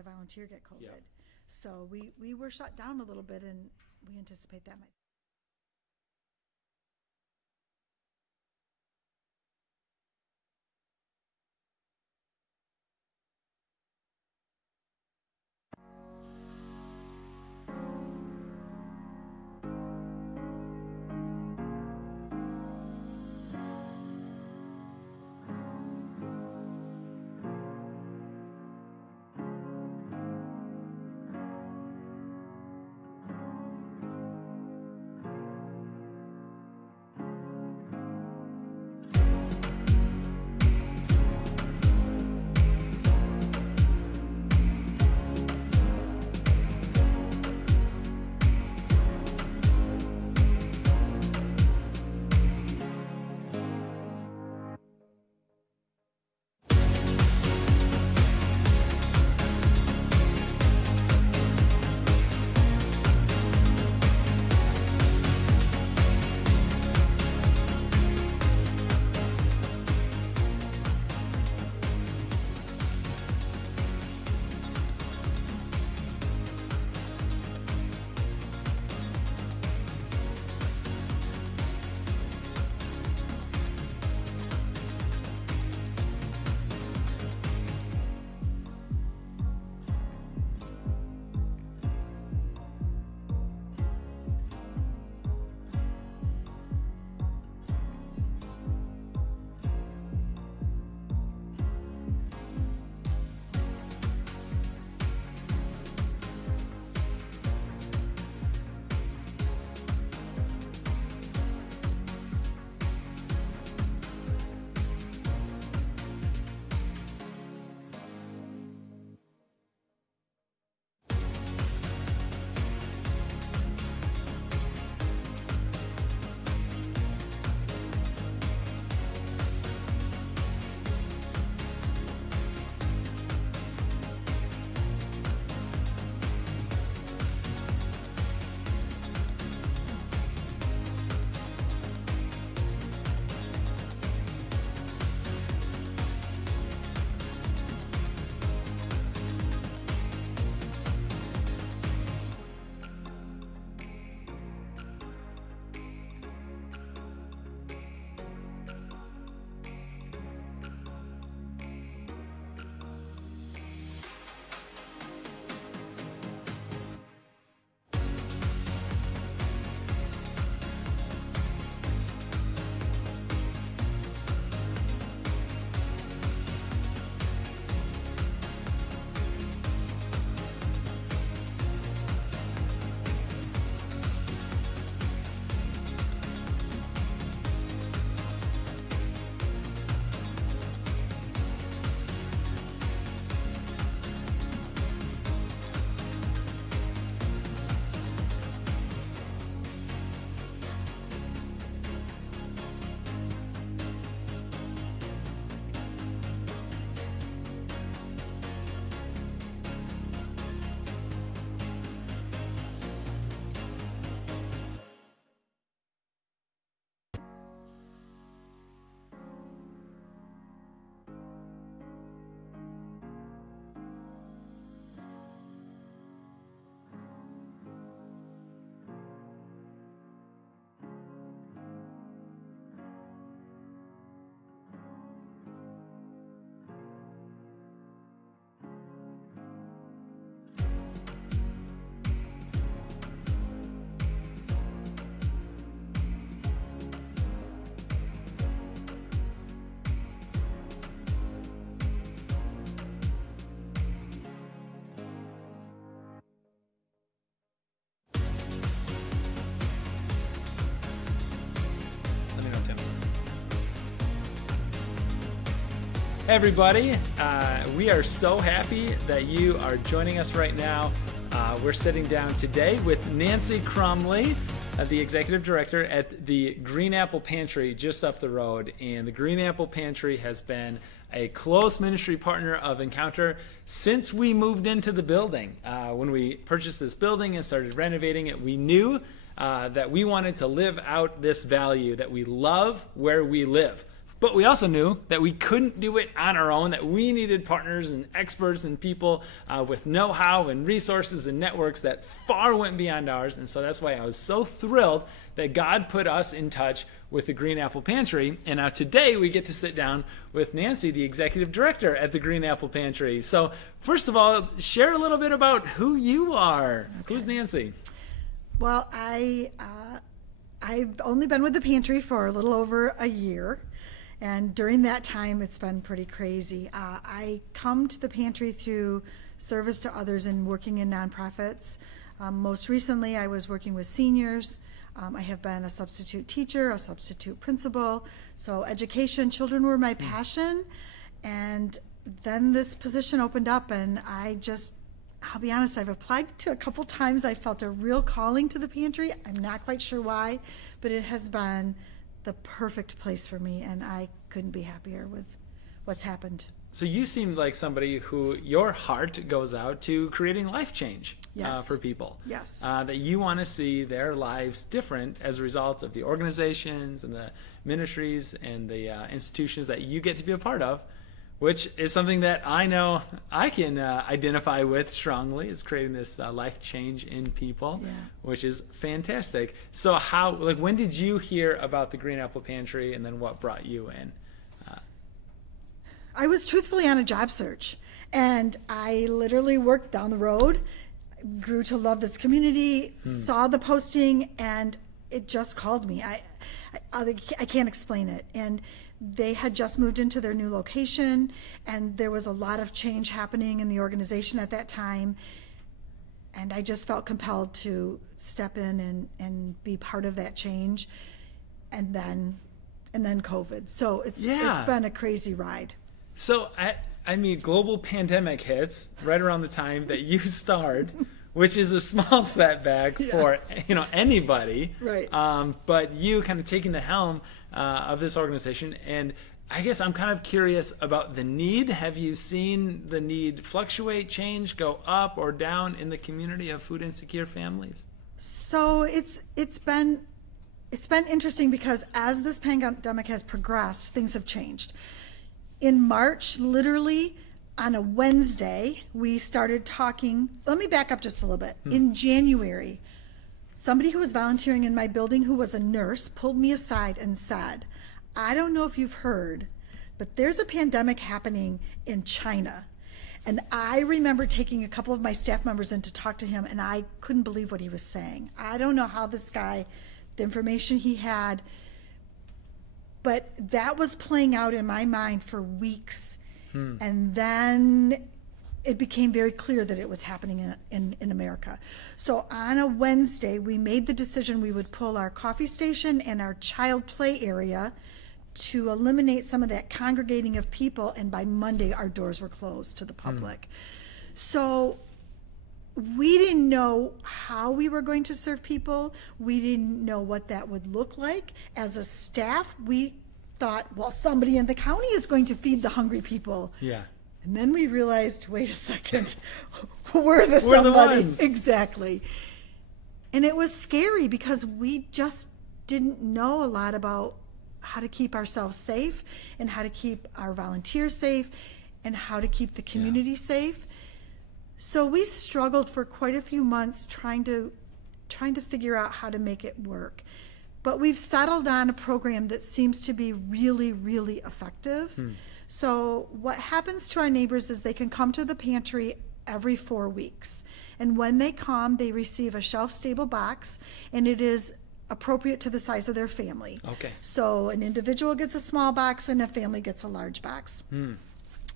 a volunteer get COVID. Yep. So we were shut down a little bit, and we anticipate that might. Hey everybody, we are so happy that you are joining us right now. We're sitting down today with Nancy Crumley, the Executive Director at the Green Apple Pantry just up the road. And the Green Apple Pantry has been a close ministry partner of Encounter since we moved into the building. When we purchased this building and started renovating it, we knew that we wanted to live out this value that we love where we live. But we also knew that we couldn't do it on our own, that we needed partners and experts and people with know-how and resources and networks that far went beyond ours. And so that's why I was so thrilled that God put us in touch with the Green Apple Pantry. And now today we get to sit down with Nancy, the executive director at the Green Apple Pantry. So first of all, share a little bit about who you are. Okay. Who's Nancy? Well, I've only been with the pantry for a little over a year. And during that time, it's been pretty crazy. I come to the pantry through service to others and working in nonprofits. Most recently, I was working with seniors. I have been a substitute teacher, a substitute principal. So education, children were my passion. And then this position opened up, and I'll be honest, I've applied to a couple times. I felt a real calling to the pantry. I'm not quite sure why, but it has been the perfect place for me, and I couldn't be happier with what's happened. So you seem like somebody who your heart goes out to creating life change for people. Yes. That you want to see their lives different as a result of the organizations and the ministries and the institutions that you get to be a part of, which is something that I know I can identify with strongly, is creating this life change in people, which is fantastic. So when did you hear about the Green Apple Pantry, and then what brought you in? I was truthfully on a job search, and I literally worked down the road, grew to love this community, saw the posting, and it just called me. I can't explain it. And they had just moved into their new location, and there was a lot of change happening in the organization at that time. And I just felt compelled to step in and be part of that change. And then COVID. So it's been a crazy ride. So I mean, global pandemic hits right around the time that you start, which is a small setback for anybody. Right. But you kind of taking the helm of this organization, and I guess I'm kind of curious about the need. Have you seen the need fluctuate, change, go up or down in the community of food insecure families? So it's been interesting, because as this pandemic has progressed, things have changed. In March, literally on a Wednesday, we started talking. Let me back up just a little bit. In January, somebody who was volunteering in my building, who was a nurse, pulled me aside and said, I don't know if you've heard, but there's a pandemic happening in China. And I remember taking a couple of my staff members in to talk to him, and I couldn't believe what he was saying. I don't know how this guy, the information he had, but that was playing out in my mind for weeks. And then it became very clear that it was happening in America. So on a Wednesday, we made the decision we would pull our coffee station and our child play area to eliminate some of that congregating of people, and by Monday, our doors were closed to the public. So we didn't know how we were going to serve people. We didn't know what that would look like. As a staff, we thought, well, somebody in the county is going to feed the hungry people. Yeah. And then we realized, wait a second, we're the ones. Exactly. And it was scary, because we just didn't know a lot about how to keep ourselves safe, and how to keep our volunteers safe, and how to keep the community safe. So we struggled for quite a few months trying to figure out how to make it work. But we've settled on a program that seems to be really, really effective. So what happens to our neighbors is they can come to the pantry every 4 weeks. And when they come, they receive a shelf-stable box, and it is appropriate to the size of their family. Okay. So an individual gets a small box, and a family gets a large box.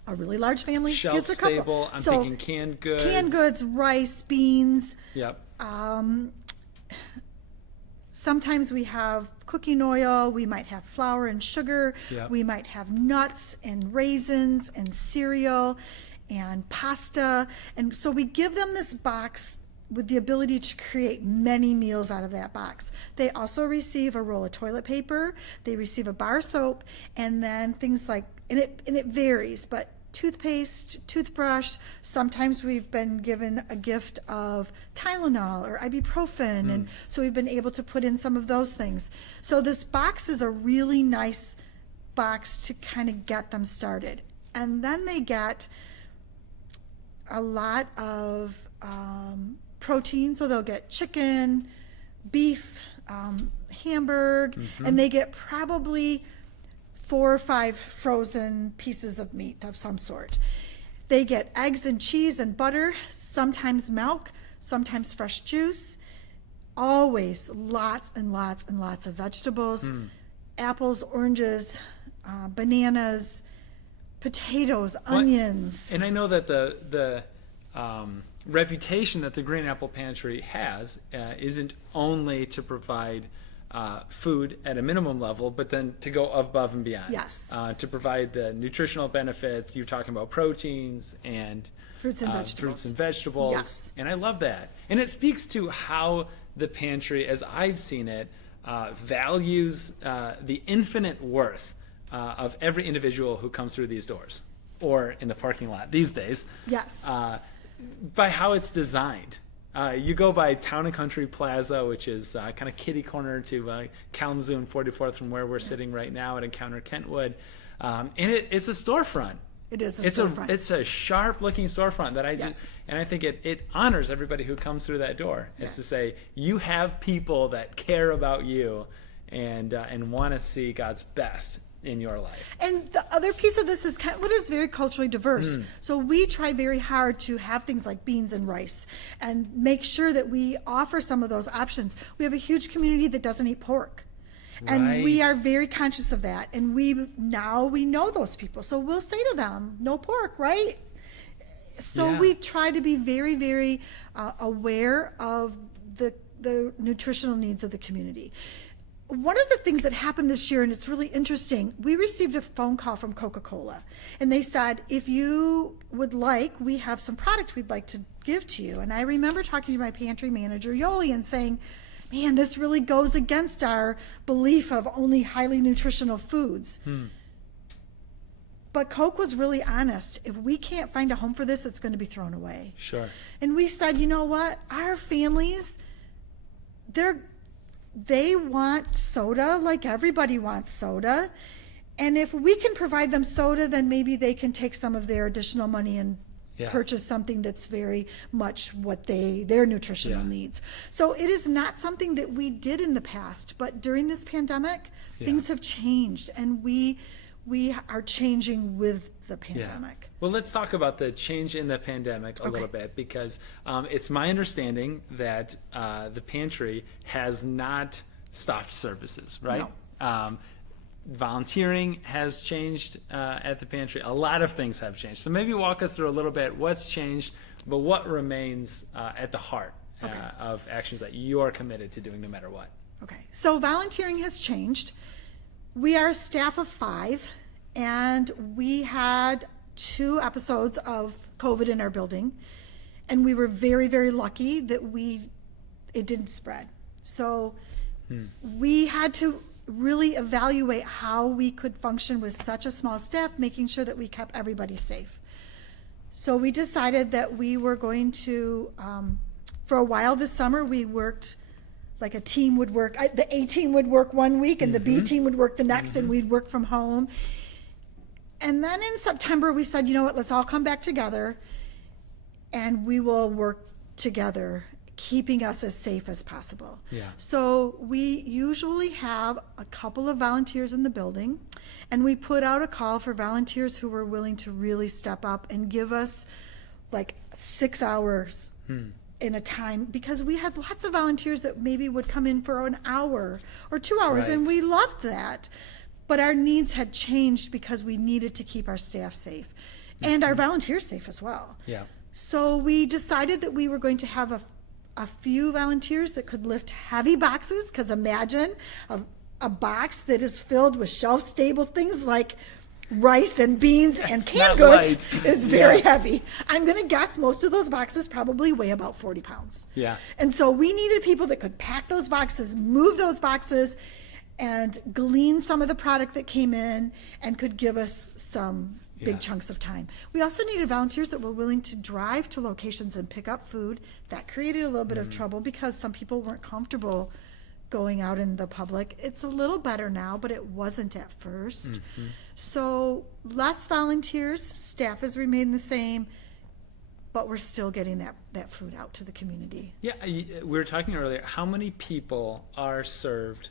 A really large family gets a couple. Shelf-stable, I'm thinking canned goods. Canned goods, rice, beans. Yep. Sometimes we have cooking oil, we might have flour and sugar, we might have nuts and raisins and cereal and pasta. And so we give them this box with the ability to create many meals out of that box. They also receive a roll of toilet paper, they receive a bar of soap, and then things like, and it varies, but toothpaste, toothbrush. Sometimes we've been given a gift of Tylenol or ibuprofen, and so we've been able to put in some of those things. So this box is a really nice box to kind of get them started. And then they get a lot of protein, so they'll get chicken, beef, hamburger, and they get probably 4 or 5 frozen pieces of meat of some sort. They get eggs and cheese and butter, sometimes milk, sometimes fresh juice, always lots and lots and lots of vegetables, apples, oranges, bananas, potatoes, onions. And I know that the reputation that the Green Apple Pantry has isn't only to provide food at a minimum level, but then to go above and beyond. Yes. To provide the nutritional benefits. You're talking about proteins and Fruits and vegetables. Fruits and vegetables. Yes. And I love that. And it speaks to how the pantry, as I've seen it, values the infinite worth of every individual who comes through these doors or in the parking lot these days. Yes. By how it's designed. You go by Town and Country Plaza, which is kind of kitty corner to Kalamazoo and 44th from where we're sitting right now at Encounter Kentwood. And it's a storefront. It is a storefront. It's a sharp looking storefront that and I think it honors everybody who comes through that door. Is to say, you have people that care about you and want to see God's best in your life. And the other piece of this is Kentwood is very culturally diverse. So we try very hard to have things like beans and rice and make sure that we offer some of those options. We have a huge community that doesn't eat pork. And we are very conscious of that. And we know those people. So we'll say to them, no pork, right? So we try to be very, very aware of the nutritional needs of the community. One of the things that happened this year, and it's really interesting, we received a phone call from Coca-Cola, and they said, if you would like, we have some product we'd like to give to you. And I remember talking to my pantry manager, Yoli, and saying, man, this really goes against our belief of only highly nutritional foods. But Coke was really honest. If we can't find a home for this, it's going to be thrown away. Sure. And we said, you know what? Our families, they want soda like everybody wants soda. And if we can provide them soda, then maybe they can take some of their additional money and purchase something that's very much what their nutritional needs. So it is not something that we did in the past, but during this pandemic, things have changed, and we are changing with the pandemic. Well, let's talk about the change in the pandemic a little bit, because it's my understanding that the pantry has not stopped services, right? No. Volunteering has changed at the pantry. A lot of things have changed. So maybe walk us through a little bit what's changed, but what remains at the heart of actions that you are committed to doing no matter what. Okay, so volunteering has changed. We are a staff of 5, and we had 2 episodes of COVID in our building, and we were very, very lucky that it didn't spread. So we had to really evaluate how we could function with such a small staff, making sure that we kept everybody safe. So we decided that we were going to, for a while this summer, we worked like a team would work. The A team would work one week and the B team would work the next, and we'd work from home. And then in September, we said, you know what, let's all come back together and we will work together, keeping us as safe as possible. So we usually have a couple of volunteers in the building, and we put out a call for volunteers who were willing to really step up and give us like 6 hours in a time, because we had lots of volunteers that maybe would come in for an hour or 2 hours, and we loved that. But our needs had changed because we needed to keep our staff safe and our volunteers safe as well. So we decided that we were going to have a few volunteers that could lift heavy boxes, because imagine a box that is filled with shelf-stable things like rice and beans and canned goods is very heavy. I'm going to guess most of those boxes probably weigh about 40 pounds. And so we needed people that could pack those boxes, move those boxes, and glean some of the product that came in and could give us some big chunks of time. We also needed volunteers that were willing to drive to locations and pick up food. That created a little bit of trouble because some people weren't comfortable going out in the public. It's a little better now, but it wasn't at first. So less volunteers, staff has remained the same, but we're still getting that food out to the community. Yeah, we were talking earlier. How many people are served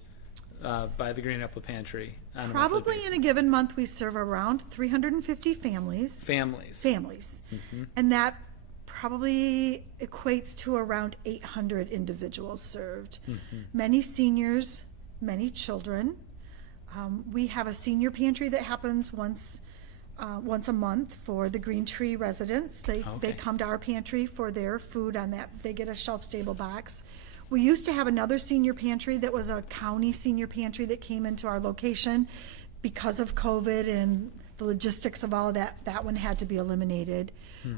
by the Green Apple Pantry on a monthly Probably basis? in a given month, we serve around 350 families. Families. And that probably equates to around 800 individuals served. Many seniors, many children. We have a senior pantry that happens once a month for the Green Tree residents. They come to our pantry for their food on that. They get a shelf-stable box. We used to have another senior pantry that was a county senior pantry that came into our location. Because of COVID and the logistics of all of that, that one had to be eliminated.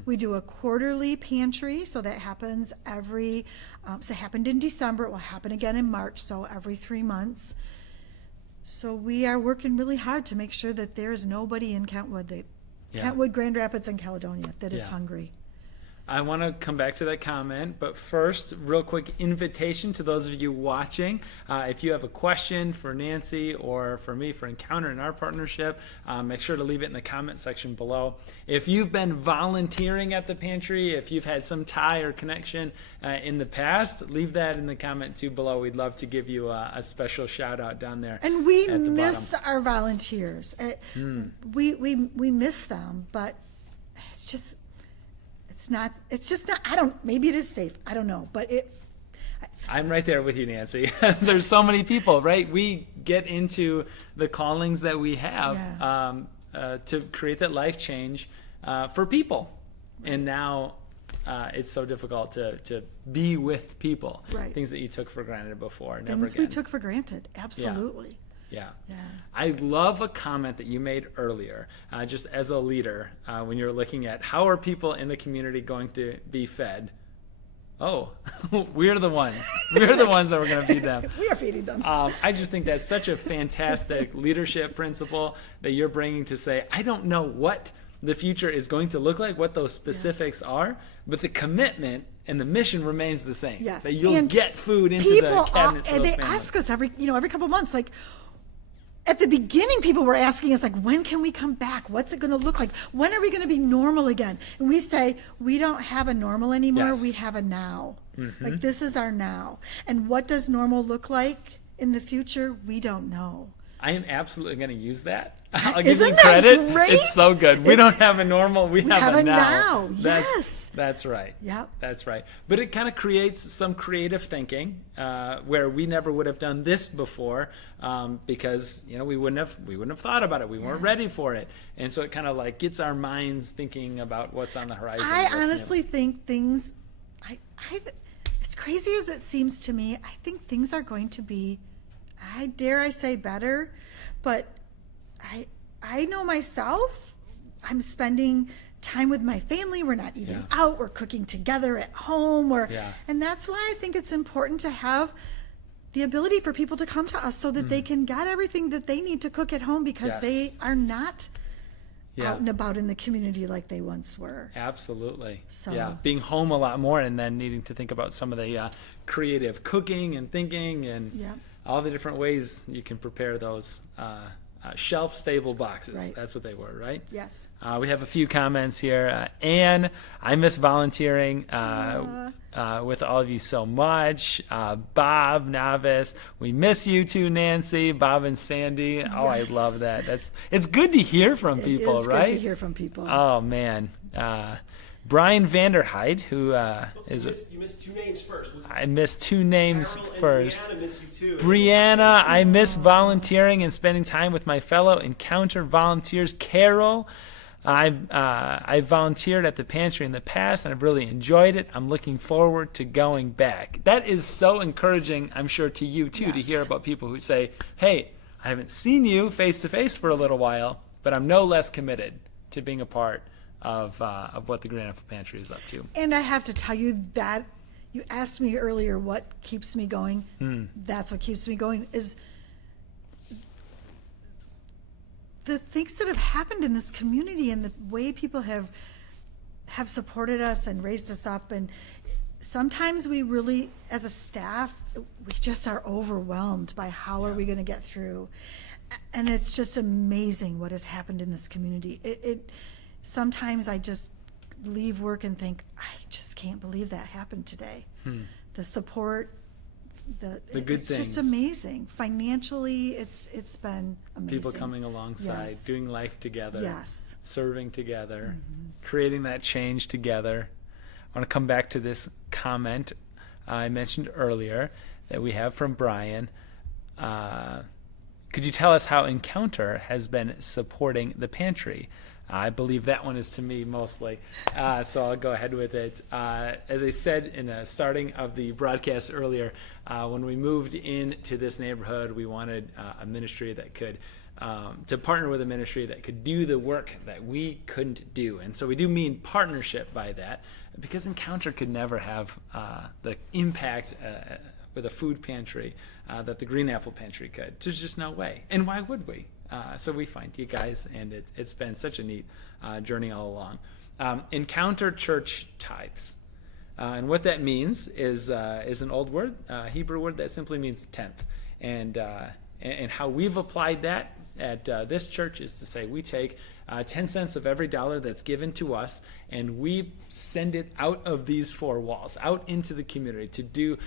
We do a quarterly pantry, so that happens so it happened in December, it will happen again in March, so every 3 months. So we are working really hard to make sure that there is nobody in Kentwood, Kentwood, Grand Rapids, and Caledonia that is hungry. I want to come back to that comment, but first, real quick invitation to those of you watching. If you have a question for Nancy or for me for Encounter in our partnership, make sure to leave it in the comment section below. If you've been volunteering at the pantry, if you've had some tie or connection in the past, leave that in the comment too below. We'd love to give you a special shout out down there. And we at the miss bottom. our volunteers. We miss them, but it's just not, maybe it is safe. I don't know, but I'm right there with you, Nancy. There's so many people, right? We get into the callings that we have to create that life change for people. And now it's so difficult to be with people. Right. Things that you took for granted before. Never things again. we took for granted. Absolutely. Yeah. Yeah. I love a comment that you made earlier, just as a leader, when you're looking at how are people in the community going to be fed. Oh, we're the ones. We're the ones that are going to feed them. We are feeding them. I just think that's such a fantastic leadership principle that you're bringing to say, I don't know what the future is going to look like, what those specifics are, but the commitment and the mission remains the same. Yes. That you'll And get food into the cabinets of and those they families. ask us every couple of months, like, at the beginning, people were asking us, like, when can we come back? What's it going to look like? When are we going to be normal again? And we say, we don't have a normal anymore. Yes. We have a now. Like, this is our now. And what does normal look like in the future? We don't know. I am absolutely going to use that. I'll give you Isn't that credit. great? It's so good. We don't have a normal. We have a now. Yes. That's right. Yep. That's right. But it kind of creates some creative thinking where we never would have done this before because we wouldn't have thought about it. We weren't ready for it, and so it kind of like gets our minds thinking about what's on the horizon. I what's new. honestly think things, as crazy as it seems to me, I think things are going to be, I say better, but I know myself, I'm spending time with my family. We're not eating out. We're cooking together at home. And that's why I think it's important to have the ability for people to come to us so that they can get everything that they need to cook at home because they are not out and about in the community like they once were. Absolutely. So. Yeah, being home a lot more and then needing to think about some of the creative cooking and thinking and all the different ways you can prepare those shelf-stable boxes. Right. That's what they were, right? Yes. We have a few comments here. Anne, I miss volunteering with all of you so much. Bob, Novice, we miss you too, Nancy. Bob and Sandy. Oh, I love that. It's good to hear from people, right? It's good to hear from people. Oh, man. Brian Vanderheid, who is you missed two names first. I missed two names Carol and first. Brianna miss you too. Brianna, I miss volunteering and spending time with my fellow Encounter volunteers. Carol, I volunteered at the pantry in the past and I've really enjoyed it. I'm looking forward to going back. That is so encouraging, I'm sure, to you too, to hear about people who say, hey, I haven't seen you face to face for a little while, but I'm no less committed to being a part of what the Green Apple Pantry is up to. And I have to tell you that you asked me earlier what keeps me going. That's what keeps me going is the things that have happened in this community and the way people have supported us and raised us up. And sometimes we really, as a staff, we just are overwhelmed by how are we going to get through. And it's just amazing what has happened in this community. Sometimes I just leave work and think, I just can't believe that happened today. The support, the good it's things. just amazing. Financially, it's been amazing. People coming alongside, Yes. doing life together, Yes. serving together, creating that change together. I want to come back to this comment I mentioned earlier that we have from Brian. Could you tell us how Encounter has been supporting the pantry? I believe that one is to me mostly, so I'll go ahead with it. As I said in the starting of the broadcast earlier, when we moved into this neighborhood, we wanted a ministry that could, to partner with a ministry that could do the work that we couldn't do. And so we do mean partnership by that, because Encounter could never have the impact with a food pantry that the Green Apple Pantry could. There's just no way. And why would we? So we find you guys, and it's been such a neat journey all along. Encounter church tithes. And what that means is an old word, Hebrew word that simply means tenth. And how we've applied that at this church is to say we take 10 cents of every dollar that's given to us, and we send it out of these four walls, out into the community to do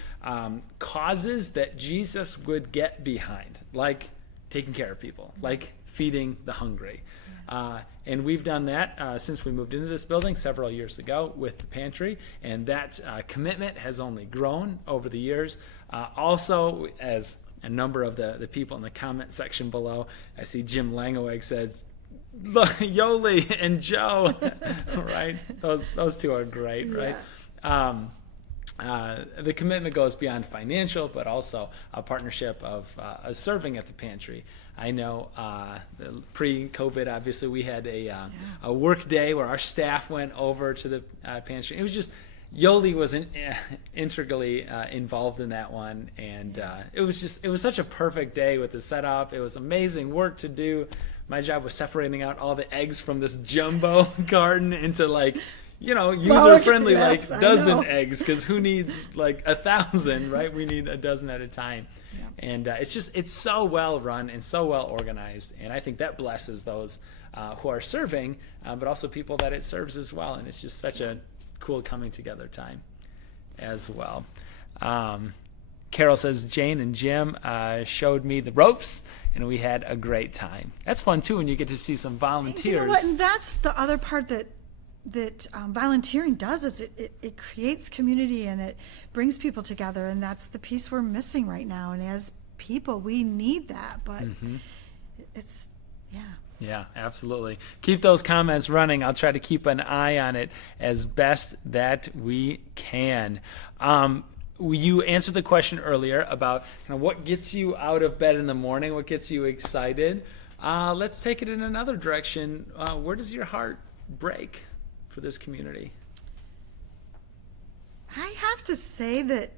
causes that Jesus would get behind, like taking care of people, like feeding the hungry. And we've done that since we moved into this building several years ago with the pantry, and that commitment has only grown over the years. Also, as a number of the people in the comment section below, I see Jim Langeweg says, Yoli and Joe, right? Those two are great, right? The commitment goes beyond financial, but also a partnership of serving at the pantry. I know pre-COVID, obviously, we had a work day where our staff went over to the pantry. It was just, Yoli was integrally involved in that one, and it was such a perfect day with the setup. It was amazing work to do. My job was separating out all the eggs from this jumbo carton into user-friendly, yes, dozen eggs, because who needs 1,000, right? We need a dozen at a time. Yeah. And it's so well run and so well organized, and I think that blesses those who are serving, but also people that it serves as well, and it's just such a cool coming together time as well. Carol says, Jane and Jim showed me the ropes, and we had a great time. That's fun, too, when you get to see some volunteers. You know what? And that's the other part that volunteering does, is it creates community, and it brings people together, and that's the piece we're missing right now. And as people, we need that, but it's, Yeah, absolutely. Keep those comments running. I'll try to keep an eye on it as best that we can. You answered the question earlier about what gets you out of bed in the morning, what gets you excited. Let's take it in another direction. Where does your heart break for this community? I have to say that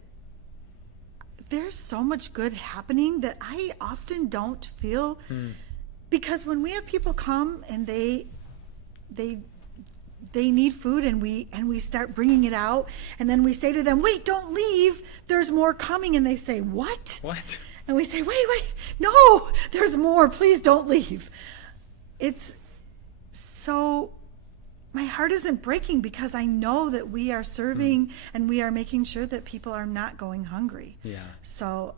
there's so much good happening that I often don't feel, because when we have people come and they need food, and we start bringing it out, and then we say to them, wait, don't leave, there's more coming, and they say, what? And we say, wait, no, there's more, please don't leave. It's so, my heart isn't breaking, because I know that we are serving and we are making sure that people are not going hungry. So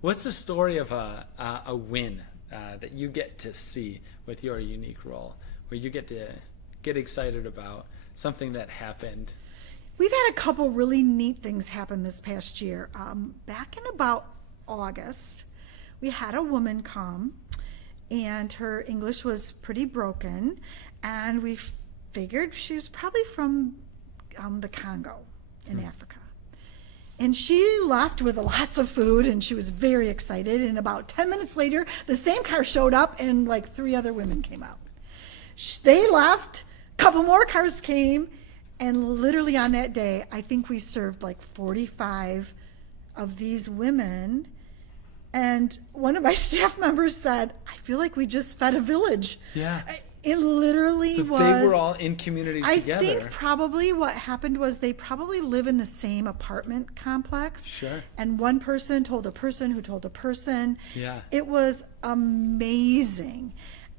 what's a story of a win that you get to see with your unique role, where you get to get excited about something that happened? We've had a couple really neat things happen this past year. Back in about August, we had a woman come, and her English was pretty broken, and we figured she was probably from the Congo in Africa. And she left with lots of food, and she was very excited, and about 10 minutes later, the same car showed up, and 3 other women came out. They left, a couple more cars came, and literally on that day, I think we served 45 of these women. And one of my staff members said, I feel like we just fed a village. Yeah. It literally So was. they were all in community I together. think probably what happened was they probably live in the same apartment complex. Sure. And one person told a person who told a person. Yeah. It was amazing.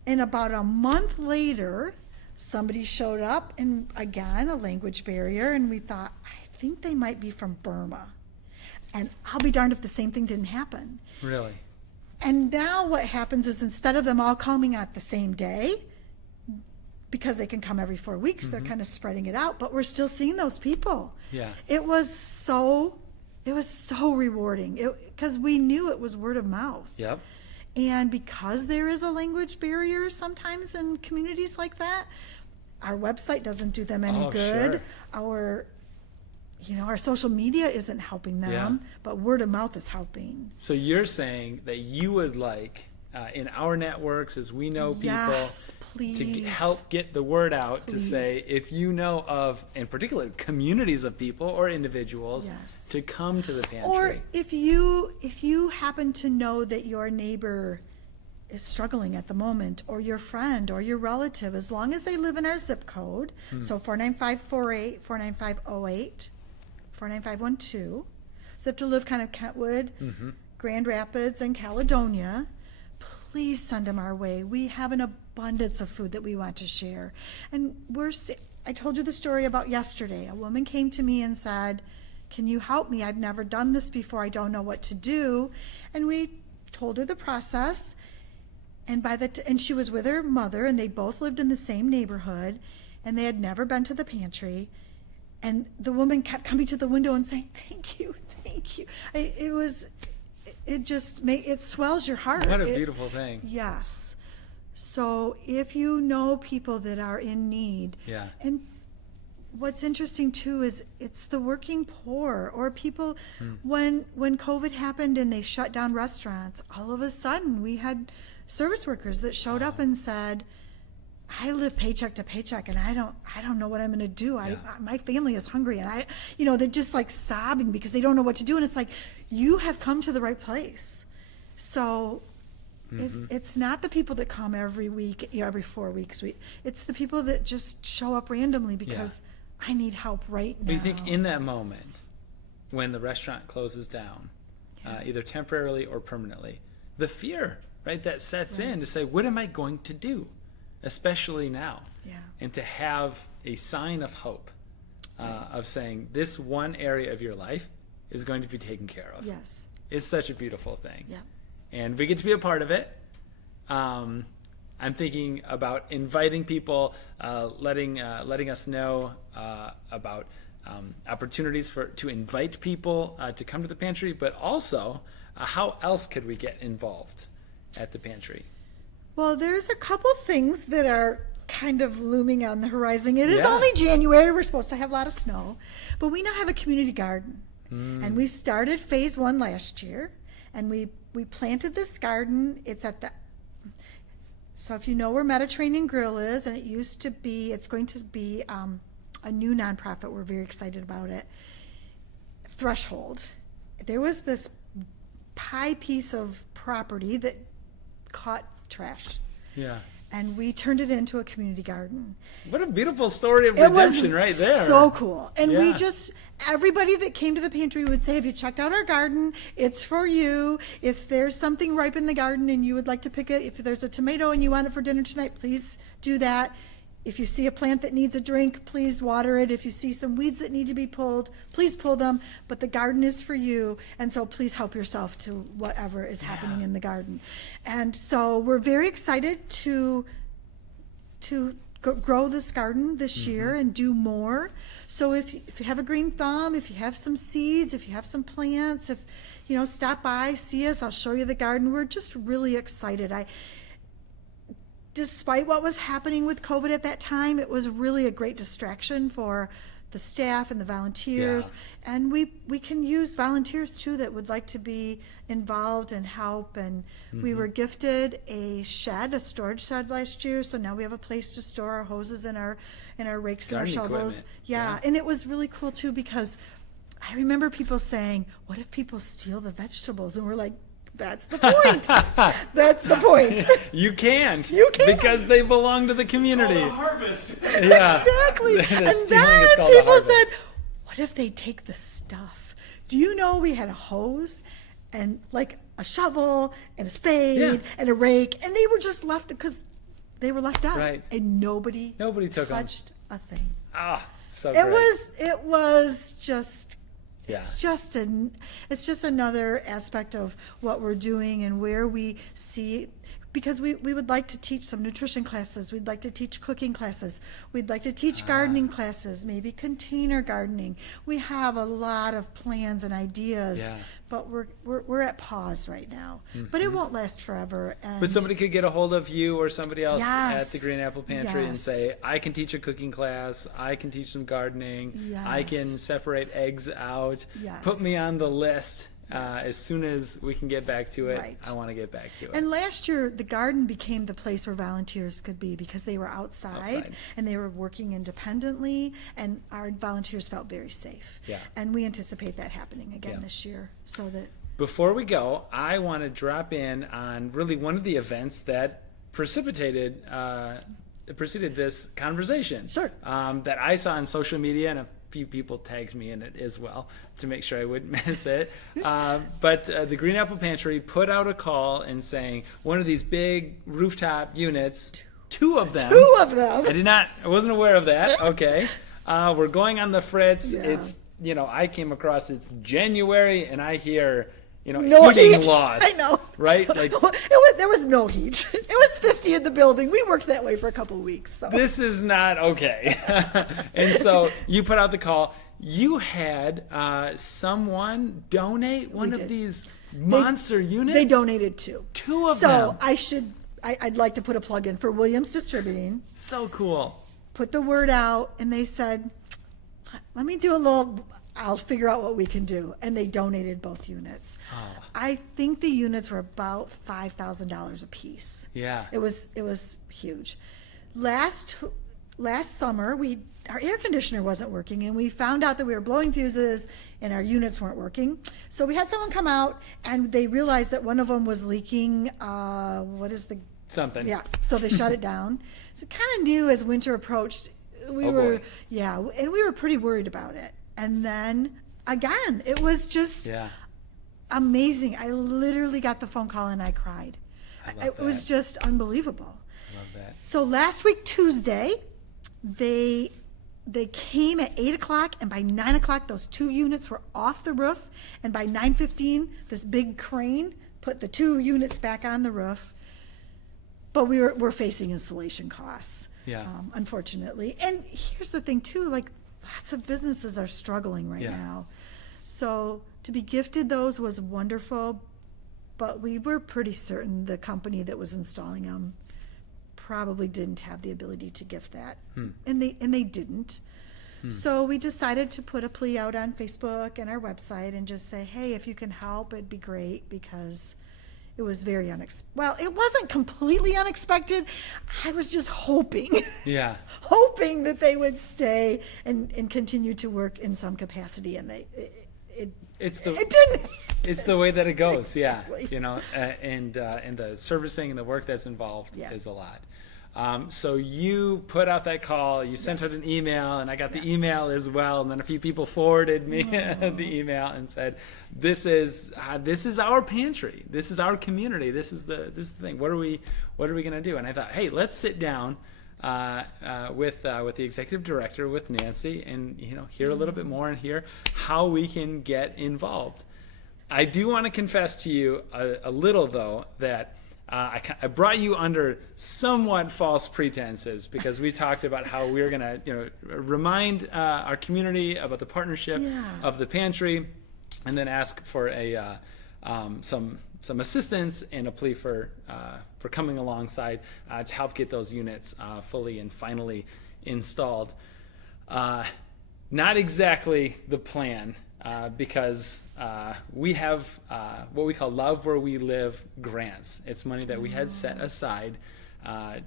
And about a month later, somebody showed up, and again, a language barrier, and we thought, I think they might be from Burma. And I'll be darned if the same thing didn't happen. Really? And now what happens is instead of them all coming at the same day, because they can come every 4 weeks, they're kind of spreading it out, but we're still seeing those people. Yeah. It was so rewarding because we knew it was word of mouth. Yep. And because there is a language barrier sometimes in communities like that, our website doesn't do them any Oh, good. sure. Our social media isn't helping them, Yeah. but word of mouth is helping. So you're saying that you would like, in our networks, as we know people, Yes, to please. help get the word out to Please. say, if you know of, in particular, communities of people or individuals, Yes. to come to the pantry. Or if you happen to know that your neighbor is struggling at the moment, or your friend or your relative, as long as they live in our zip code, so 49548, 49508, 49512. So if to live kind of Kentwood, Grand Rapids, and Caledonia, please send them our way. We have an abundance of food that we want to share. And I told you the story about yesterday. A woman came to me and said, can you help me? I've never done this before. I don't know what to do. And we told her the process. And and she was with her mother, and they both lived in the same neighborhood, and they had never been to the pantry. And the woman kept coming to the window and saying, thank you, thank you. It swells your heart. What a beautiful thing. Yes. So if you know people that are in need, Yeah. and what's interesting too is it's the working poor or people when COVID happened and they shut down restaurants, all of a sudden we had service workers that showed up and said, I live paycheck to paycheck, and I don't know what I'm going to do. My family is hungry, and they're just like sobbing because they don't know what to do. And it's like, you have come to the right place. So it's not the people that come every week, every 4 weeks. It's the people that just show up randomly because I need help right now. But you think in that moment, when the restaurant closes down, either temporarily or permanently, the fear, right, that sets in to say, what am I going to do? Especially now. Yeah. And to have a sign of hope, of saying this one area of your life is going to be taken care of. Yes. Is such a beautiful thing. Yeah. And we get to be a part of it. I'm thinking about inviting people, letting us know about opportunities to invite people to come to the pantry, but also how else could we get involved at the pantry? Well, there's a couple things that are kind of looming on the horizon. It is Yeah. only January. We're supposed to have a lot of snow. But we now have a community garden. And we started phase 1 last year. And we planted this garden. So if you know where Mediterranean Grill is, and it's going to be a new nonprofit. We're very excited about it. Threshold. There was this pie piece of property that caught trash. Yeah. And we turned it into a community garden. What a beautiful story of It was redemption right there. so cool. And Yeah. everybody that came to the pantry would say, have you checked out our garden? It's for you. If there's something ripe in the garden and you would like to pick it, if there's a tomato and you want it for dinner tonight, please do that. If you see a plant that needs a drink, please water it. If you see some weeds that need to be pulled, please pull them. But the garden is for you. And so please help yourself to whatever is happening in the garden. And so we're very excited to grow this garden this year and do more. So if you have a green thumb, if you have some seeds, if you have some plants, stop by, see us, I'll show you the garden. We're just really excited. Despite what was happening with COVID at that time, it was really a great distraction for the staff and the volunteers. Yeah. And we can use volunteers too that would like to be involved and help. And we were gifted a storage shed last year. So now we have a place to store our hoses and our rakes and our Gardening shovels. equipment. Yeah. And it was really cool too because I remember people saying, what if people steal the vegetables? And we're like, That's the point. That's the point. You can't. You can't. Because they belong to the community. Harvest. Yeah. Exactly. The And stealing then is called a people harvest. said, what if they take the stuff? Do you know we had a hose and like a shovel and a spade Yeah. and a rake, and they were just left because they were left out. Right. And nobody Nobody took 'em. touched a thing. Ah, so It great. was just Yeah. it's just another aspect of what we're doing and where we see, because we would like to teach some nutrition classes, we'd like to teach cooking classes, we'd like to teach gardening classes, maybe container gardening. We have a lot of plans and ideas, Yeah. but we're at pause right now. But it won't last forever. And But somebody could get a hold of you or somebody else at Yes. the Green Apple Pantry and Yes. say, I can teach a cooking class, I can teach some gardening, I Yes. can separate eggs out, Yes. put me on the list. Yes. As soon as we can get back to it, Right. I want to get back to it. And last year, the garden became the place where volunteers could be because they were outside and they were working independently, and our volunteers felt very safe. Yeah. And we anticipate that happening again Yeah. this year, so that Before we go, I want to drop in on really one of the events that preceded this conversation. Sure. That I saw on social media, and a few people tagged me in it as well to make sure I wouldn't miss it. But the Green Apple Pantry put out a call and saying one of these big rooftop units, two of them. I wasn't aware of that. Okay. We're going on the fritz. Yeah. It's, I came across, it's January, and I hear, no heating heat. loss. I know. Right? Like, there was no heat. It was 50 in the building. We worked that way for a couple of weeks. So. this is not okay. And so you put out the call. You had someone donate one We of did. these monster units? They donated two. Two of so them. I'd like to put a plug in for Williams Distributing. So cool. Put the word out, and they said, let me do I'll figure out what we can do. And they donated both units. Oh. I think the units were about $5,000 a piece. Yeah. It was huge. Last summer, our air conditioner wasn't working, and we found out that we were blowing fuses and our units weren't working. So we had someone come out, and they realized that one of them was leaking, Something. yeah, so they shut it down. So kind of knew as winter approached, boy. and we were pretty worried about it. And then again, it was just Yeah. amazing. I literally got the phone call and I cried. I love It was that. just unbelievable. Love that. So last week, Tuesday, they came at 8:00, and by 9:00, those two units were off the roof. And by 9:15, this big crane put the two units back on the roof. But we're facing installation costs, Yeah. Unfortunately. And here's the thing too, like lots of businesses are struggling right Yeah. now. So to be gifted those was wonderful, but we were pretty certain the company that was installing them probably didn't have the ability to gift that, and they didn't. So we decided to put a plea out on Facebook and our website and just say, hey, if you can help, it'd be great, because it was very well, it wasn't completely unexpected. I was just hoping, Yeah. hoping that they would stay and continue to work in some capacity, and it didn't. It's the way that it goes. Exactly. Yeah. And the servicing and the work that's involved Yeah. is a lot. So you put out that call, you sent Yes. out an email, and I got the email as well. And then a few people forwarded me the email and said, "This is our pantry. This is our community. This is the thing. What are we going to do?" And I thought, hey, let's sit down with the executive director, with Nancy, and hear a little bit more and hear how we can get involved. I do want to confess to you a little, though, that I brought you under somewhat false pretenses, because we talked about how we're going to remind our community about the partnership Yeah. of the pantry, and then ask for some assistance and a plea for coming alongside to help get those units fully and finally installed. Not exactly the plan, because we have what we call Love Where We Live grants. It's money that we had set aside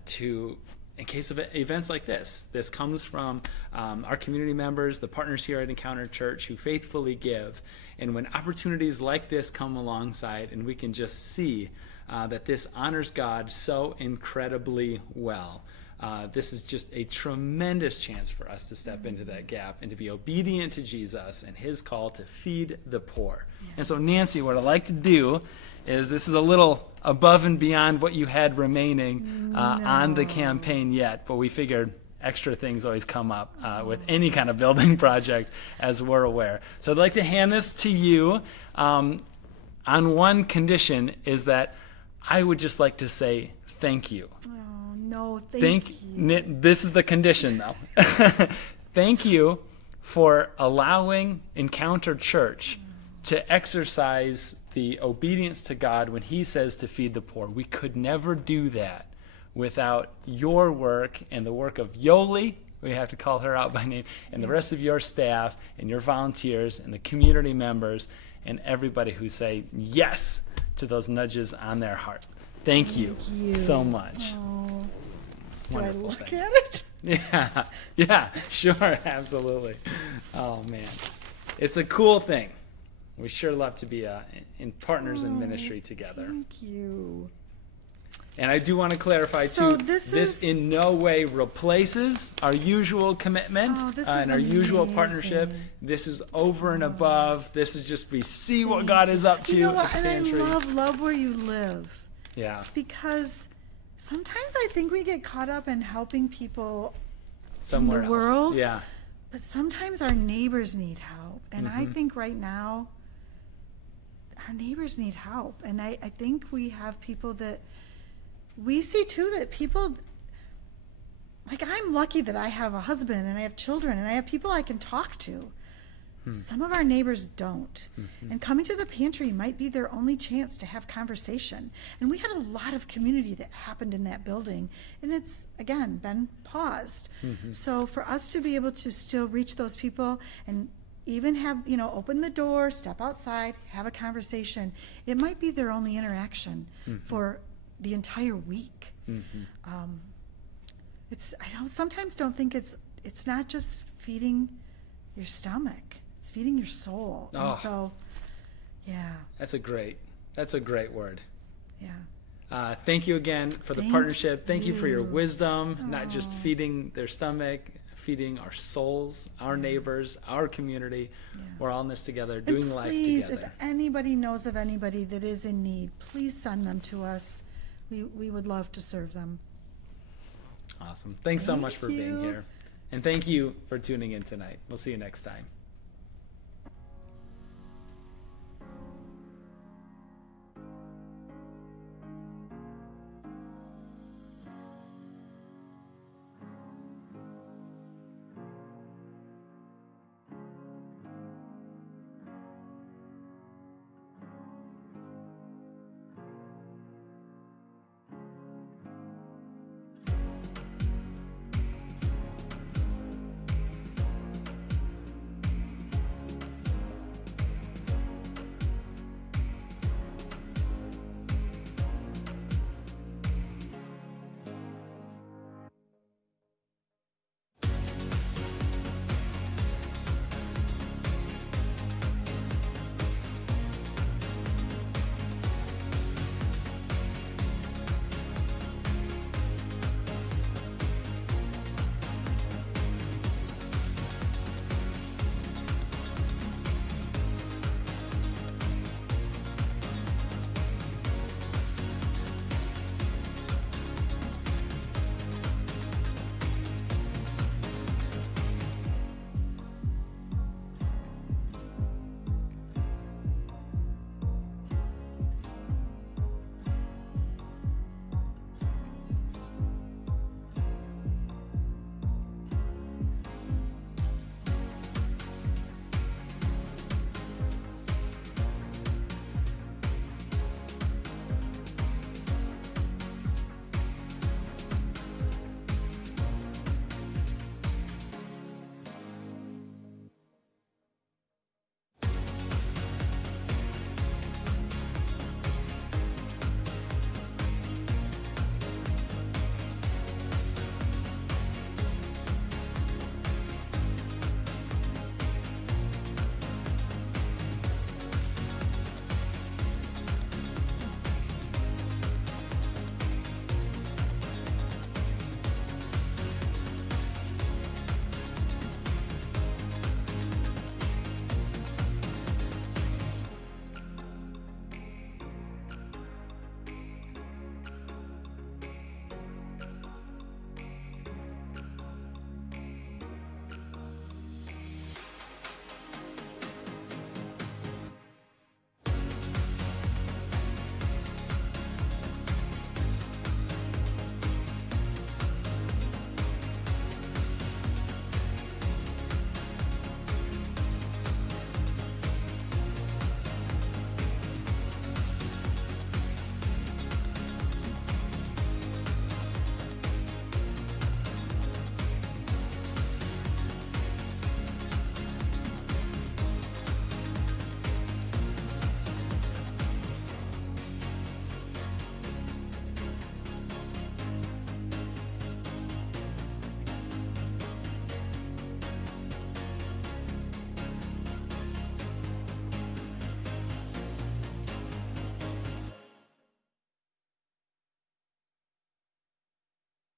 to in case of events like this. This comes from our community members, the partners here at Encounter Church who faithfully give. And when opportunities like this come alongside and we can just see that this honors God so incredibly well, this is just a tremendous chance for us to step into that gap and to be obedient to Jesus and his call to feed the poor. Yeah. And so, Nancy, what I'd like to do is, this is a little above and beyond what you had remaining on the campaign yet, but we figured extra things always come up with any kind of building project, as we're aware. So I'd like to hand this to you on one condition, is that I would just like to say thank you. Oh, no, thank you. This is the condition, though. Thank you for allowing Encounter Church to exercise the obedience to God when he says to feed the poor. We could never do that without your work and the work of Yoli, we have to call her out by name, and the rest of your staff and your volunteers and the community members and everybody who say yes to those nudges on their heart. Thank you so much. Oh. Do Wonderful I look thing. at it? Yeah, sure, absolutely. Oh, man. It's a cool thing. We sure love to be in partners in ministry together. Thank you. And I do want to clarify, So too, this this is- in no way replaces our usual commitment Oh, this and is our usual amazing. partnership. This is over and above. This is just, we see what God is up to You know at what? the And pantry. I love where you live, Yeah, because sometimes I think we get caught up in helping people, somewhere else. world. Yeah, but sometimes our neighbors need help. And I think right now, our neighbors need help. And I think we have people that we see too, that people, like, I'm lucky that I have a husband and I have children and I have people I can talk to. Some of our neighbors don't. And coming to the pantry might be their only chance to have conversation. And we had a lot of community that happened in that building. And it's, again, been paused. So for us to be able to still reach those people and even have, open the door, step outside, have a conversation, it might be their only interaction for the entire week. I sometimes don't think it's not just feeding your stomach, it's feeding your soul. Oh. And so, yeah, that's a great word. yeah. Thank you again for the Thank partnership. Thank you for your you. wisdom, not just feeding their stomach, feeding our souls, our neighbors, our community. Yeah. We're all in this together, And doing life please, together. if anybody knows of anybody that is in need, please send them to us. We would love to serve them. Awesome. Thanks so much Thank for being you. here. And thank you for tuning in tonight. We'll see you next time.